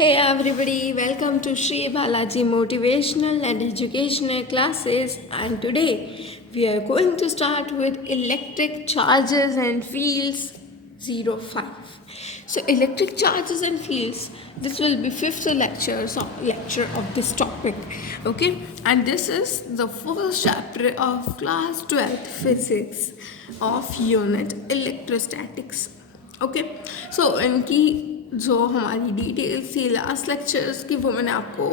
Hey everybody, welcome to Sri Balaji Motivational and Educational Classes, and today we are going to start with electric charges and fields 05. So electric charges and fields, this will be fifth lecture of this topic, okay? And this is the first chapter of class 12th physics of unit electrostatics. Okay so इनकी जो हमारी details थी last lectures की वो मैंने आपको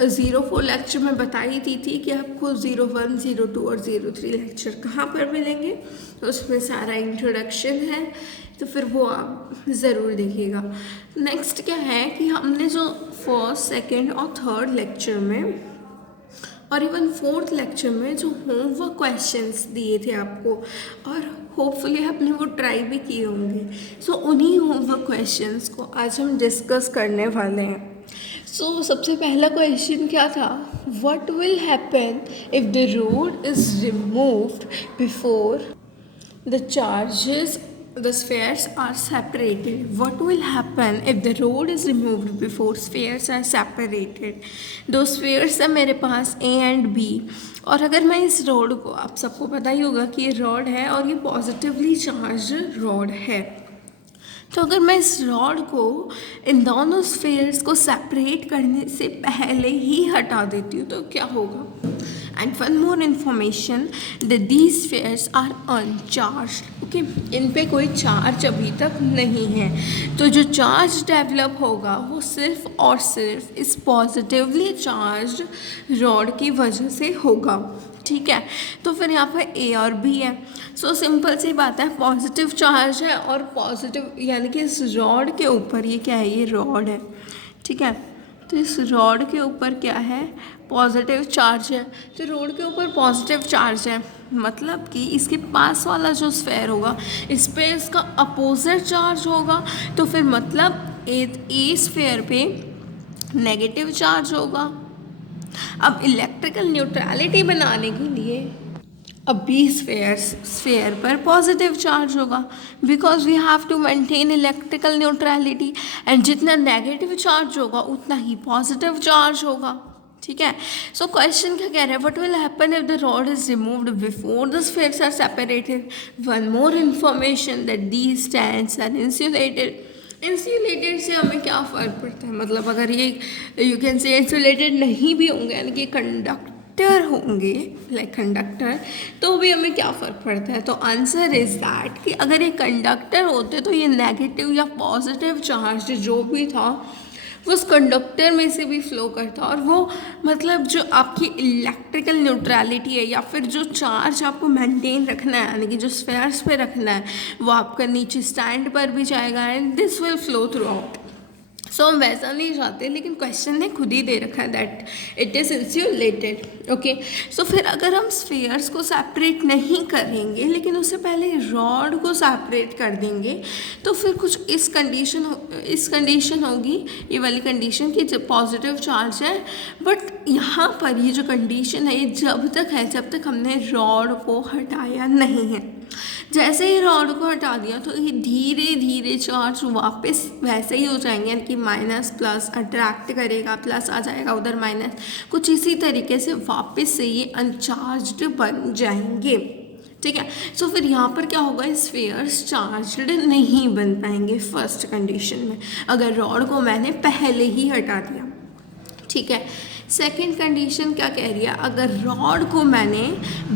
04 lecture में बताई थी कि आपको 01, 02 और 03 लेक्चर कहाँ पर मिलेंगे। तो उसमें सारा इंट्रोडक्शन है, तो फिर वो आप ज़रूर देखिएगा। नेक्स्ट क्या है कि हमने जो फर्स्ट, सेकेंड और थर्ड लेक्चर में और इवन फोर्थ लेक्चर में जो होमवर्क क्वेश्चंस दिए थे आपको, और होपफुली आपने वो ट्राई भी किए होंगे। सो उन्हीं होमवर्क क्वेश्चंस को आज हम डिस्कस करने वाले हैं। सो सबसे पहला क्वेश्चन क्या था, what will happen if the road is removed before the charges, the spheres are separated. What will happen if the rod is removed before spheres are separated? दो spheres है मेरे पास A and B, और अगर मैं इस rod को, आप सबको पता ही होगा कि ये रॉड है और ये पॉजिटिवली चार्ज्ड रॉड है, तो अगर मैं इस रॉड को इन दोनों स्फेयर्स को सेपरेट करने से पहले ही हटा देती हूँ तो क्या होगा। And one more information that these spheres are uncharged, okay, इन पे कोई चार्ज अभी तक नहीं है। तो जो चार्ज डेवलप होगा वो सिर्फ और सिर्फ इस पॉजिटिवली चार्ज्ड रॉड की वजह से होगा, ठीक है। तो फिर यहाँ पर ए और बी है। सो सिंपल सी बात है, पॉजिटिव चार्ज है और पॉजिटिव यानी कि इस रॉड के ऊपर, ये क्या है, ये रॉड है, ठीक है। तो इस रॉड के ऊपर क्या है, पॉजिटिव चार्ज है। तो रॉड के ऊपर पॉजिटिव चार्ज है, मतलब कि इसके पास वाला जो स्फेयर होगा इस पे इसका अपोजिट चार्ज होगा। तो फिर मतलब ए स्फेयर पे नेगेटिव चार्ज होगा। अब इलेक्ट्रिकल न्यूट्रलिटी बनाने के लिए अब बी स्फेयर पर पॉजिटिव चार्ज होगा, because we have to maintain electrical neutrality, and जितना नेगेटिव चार्ज होगा उतना ही पॉजिटिव चार्ज होगा, ठीक है। सो क्वेश्चन क्या कह रहा है, what will happen if the rod is removed before the spheres are separated. One more information that these stands are insulated. Insulated से हमें क्या फ़र्क पड़ता है, मतलब अगर ये यू कैन से इंसुलेटेड नहीं भी होंगे यानी कि कंडक्टर होंगे, लाइक कंडक्टर, तो भी हमें क्या फ़र्क पड़ता है। तो आंसर इज़ दैट कि अगर ये कंडक्टर होते तो ये नेगेटिव या पॉजिटिव चार्ज जो भी था वो उस कंडक्टर में से भी फ्लो करता, और वो मतलब जो आपकी इलेक्ट्रिकल न्यूट्रलिटी है या फिर जो चार्ज आपको मेंटेन रखना है यानी कि जो स्फेयर्स पे रखना है वो आपका नीचे स्टैंड पर भी जाएगा, and this will flow throughout. So हम वैसा नहीं चाहते, लेकिन क्वेश्चन ने खुद ही दे रखा है that it is insulated, okay. So फिर अगर हम स्फेयर्स को सेपरेट नहीं करेंगे लेकिन उससे पहले रॉड को सेपरेट कर देंगे, तो फिर कुछ इस कंडीशन होगी, ये वाली कंडीशन की जब पॉजिटिव चार्ज है, बट यहाँ पर ये जो कंडीशन है ये जब तक है जब तक हमने रॉड को हटाया नहीं है। जैसे ही रॉड को हटा दिया तो ये धीरे धीरे चार्ज वापस वैसे ही हो जाएंगे, यानी कि माइनस प्लस अट्रैक्ट करेगा, प्लस आ जाएगा उधर माइनस, कुछ इसी तरीके से वापस से ये अनचार्ज्ड बन जाएंगे, ठीक है। सो फिर यहाँ पर क्या होगा, स्फेयर्स चार्ज्ड नहीं बन पाएंगे फर्स्ट कंडीशन में, अगर रॉड को मैंने पहले ही हटा दिया, ठीक है। सेकेंड कंडीशन क्या कह रही है, अगर रॉड को मैंने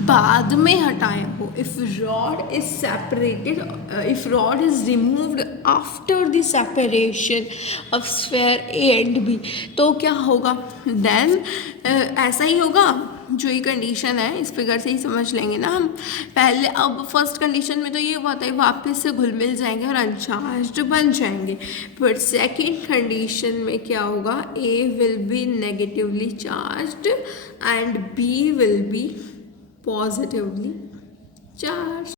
बाद में हटाया हो, if rod is separated, if rod is removed after the separation of sphere A and B, तो क्या होगा, देन ऐसा ही होगा। जो ये कंडीशन है इस फिगर से ही समझ लेंगे ना हम पहले। अब फर्स्ट कंडीशन में तो ये होता है वापस से घुल मिल जाएंगे और अनचार्ज्ड बन जाएंगे, बट सेकंड कंडीशन में क्या होगा, A will be negatively charged and B will be positively charge.